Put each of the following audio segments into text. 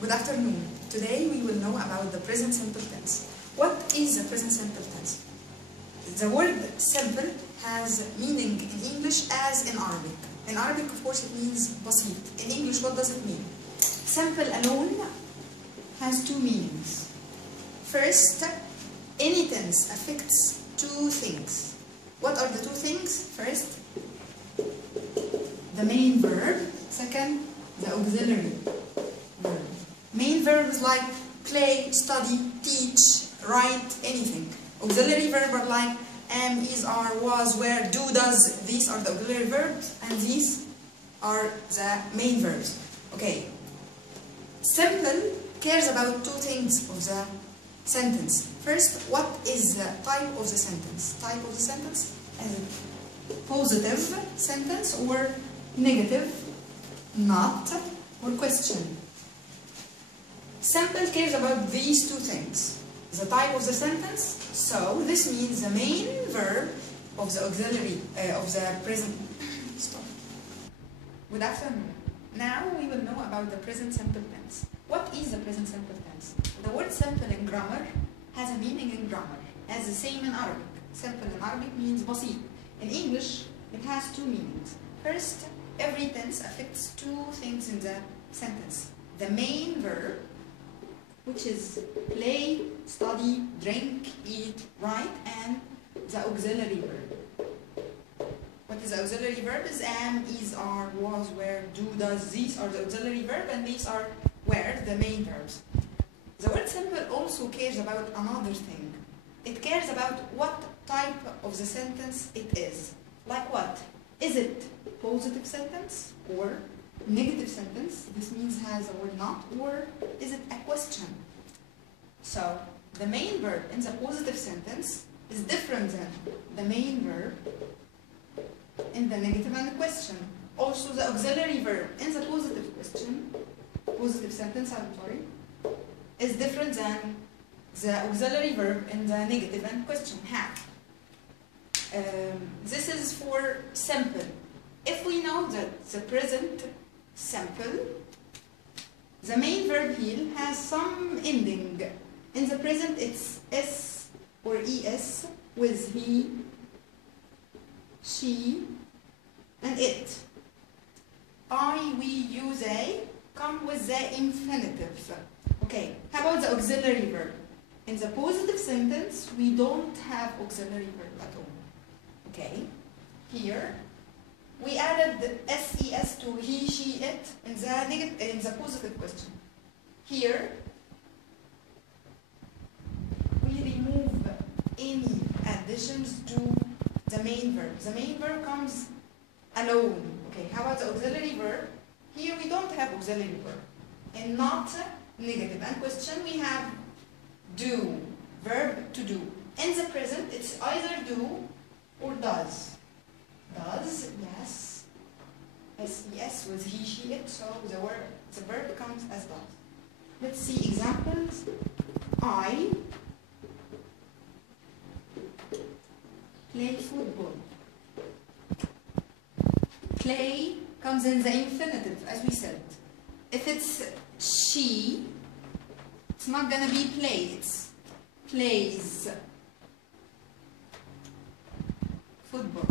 Good afternoon. Today we will know about the present simple tense. What is the present simple tense? The word simple has meaning in English as in Arabic. In Arabic, of course, it means بسيط. In English, what does it mean? Simple alone has two meanings. First, any tense affects two things. What are the two things? First, the main verb. Second, the auxiliary verb. Main verbs like play, study, teach, write, anything. Auxiliary verb are like am, is, are, was, were, do, does. These are the auxiliary verbs and these are the main verbs. Okay. Simple cares about two things of the sentence. First, what is the type of the sentence? Type of the sentence is it positive sentence or negative, not, or question. Simple cares about these two things. The type of the sentence, so this means the main verb of the auxiliary, of the present. Stop. Good afternoon. Now we will know about the present simple tense. What is the present simple tense? The word simple in grammar has a meaning in grammar, as the same in Arabic. Simple in Arabic means بسيط. In English, it has two meanings. First, every tense affects two things in the sentence. The main verb, which is play, study, drink, eat, write, and the auxiliary verb. What is the auxiliary verb? Is am, is, are, was, were, do, does. These are the auxiliary verb and these are where, the main verbs. The word simple also cares about another thing. It cares about what type of the sentence it is. Like what? Is it positive sentence or negative sentence? This means has a word not, or is it a question? So the main verb in the positive sentence is different than the main verb in the negative and the question. Also the auxiliary verb in the positive sentence, is different than the auxiliary verb in the negative and question. How? This is for simple. If we know that the present simple, the main verb here has some ending. In the present it's s or es with he, she, and it. I, we, you, they come with the infinitive. Okay, how about the auxiliary verb? In the positive sentence, we don't have auxiliary verb at all. Okay, here we added the ses to he, she, it in the positive question. Here we remove any additions to the main verb. The main verb comes alone. Okay, how about the auxiliary verb? Here we don't have auxiliary verb. In not, negative, and question we have do, verb to do. In the present it's either do or does. Does, yes. Yes with he, she, it, so the verb comes as does. Let's see examples. I play football. Play comes in the infinitive, as we said. If it's she, it's not gonna be plays, it's plays football.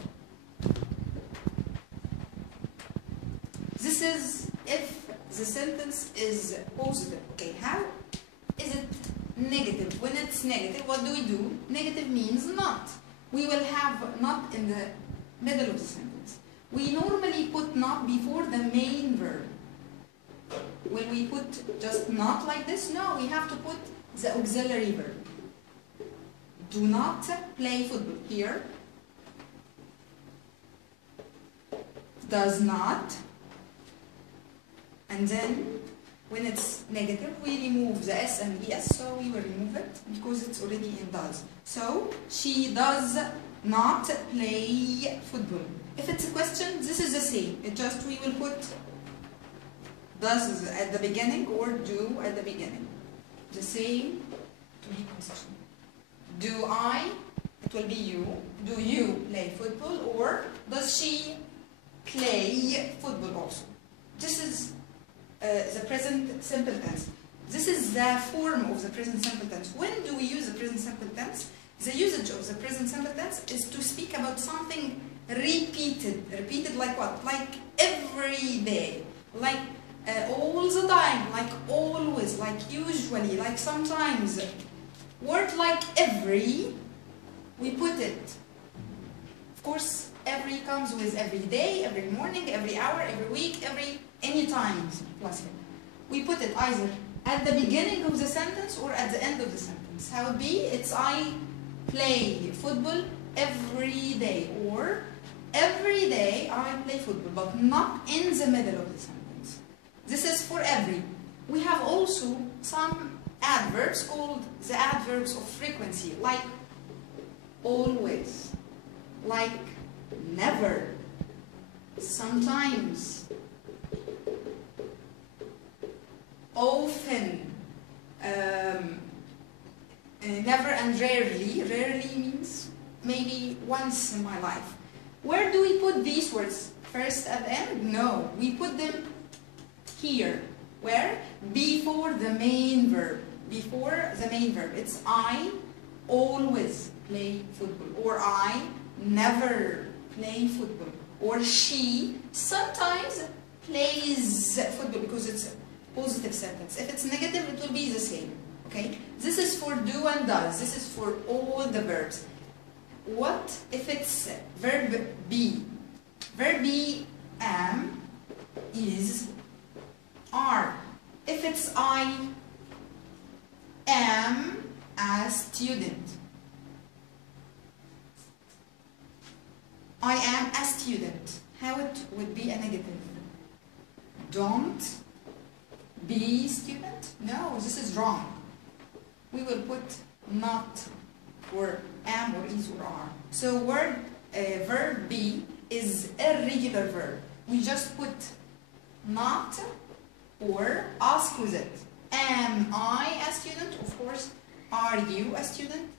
This is if the sentence is positive. Okay, how is it negative? When it's negative, what do? Negative means not. We will have not in the middle of the sentence. We normally put not before the main verb. Will we put just not like this? No, we have to put the auxiliary verb. Do not play football. Here, does not. And then, when it's negative, we remove the s and es, so we will remove it because it's already in does. So, she does not play football. If it's a question, this is the same. It just we will put does at the beginning or do at the beginning. The same to be question. Do I? It will be you. Do you play football? Or does she play football also? This is the present simple tense. This is the form of the present simple tense. When do we use the present simple tense? The usage of the present simple tense is to speak about something repeated. Repeated like what? Like every day. Like all the time. Like always. Like usually. Like sometimes. Word like every, we put it. Of course, every comes with every day, every morning, every hour, every week, any time plus it. We put it either at the beginning of the sentence or at the end of the sentence. How it be? It's I play football every day, or every day I play football, but not in the middle of the sentence. This is for every. We have also some adverbs called the adverbs of frequency, like always, like never, sometimes, often, never and rarely. Rarely means maybe once in my life. Where do we put these words? First at the end? No, we put them here. Where? Before the main verb. Before the main verb. It's I always play football, or I never play football, or she sometimes plays football, because it's a positive sentence. If it's negative, it will be the same. Okay? This is for do and does. This is for all the verbs. What if it's verb be? Verb be am, is, are. If it's I am a student. I am a student. How it would be a negative? Don't be student? No, this is wrong. We will put not for am or is or are. So verb be is a regular verb. We just put not or ask with it. Am I a student? Of course. Are you a student?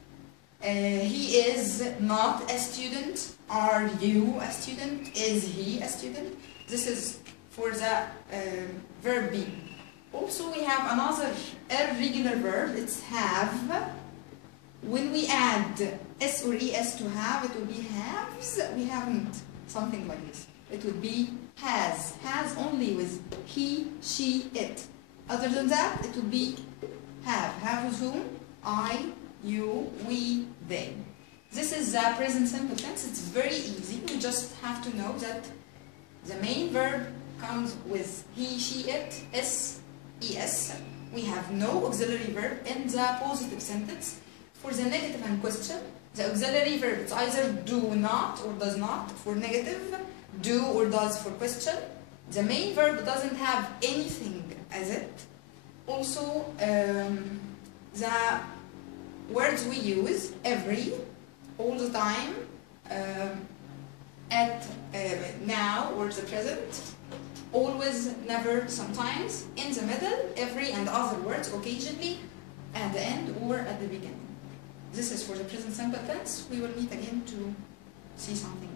He is not a student. Are you a student? Is he a student? This is for the verb be. Also, we have another irregular verb. It's have. When we add s or es to have, it will be haves. We haven't something like this. It would be has. Has only with he, she, it. Other than that, it would be have. Have with whom? I, you, we, they. This is the present simple tense. It's very easy. We just have to know that the main verb comes with he, she, it, s, es. We have no auxiliary verb in the positive sentence. For the negative and question, the auxiliary verb is either do not or does not for negative, do or does for question. The main verb doesn't have anything as it. Also, the words we use every, all the time, at, now or the present, always, never, sometimes, in the middle, every and other words occasionally, at the end or at the beginning. This is for the present simple tense. We will meet again to see something.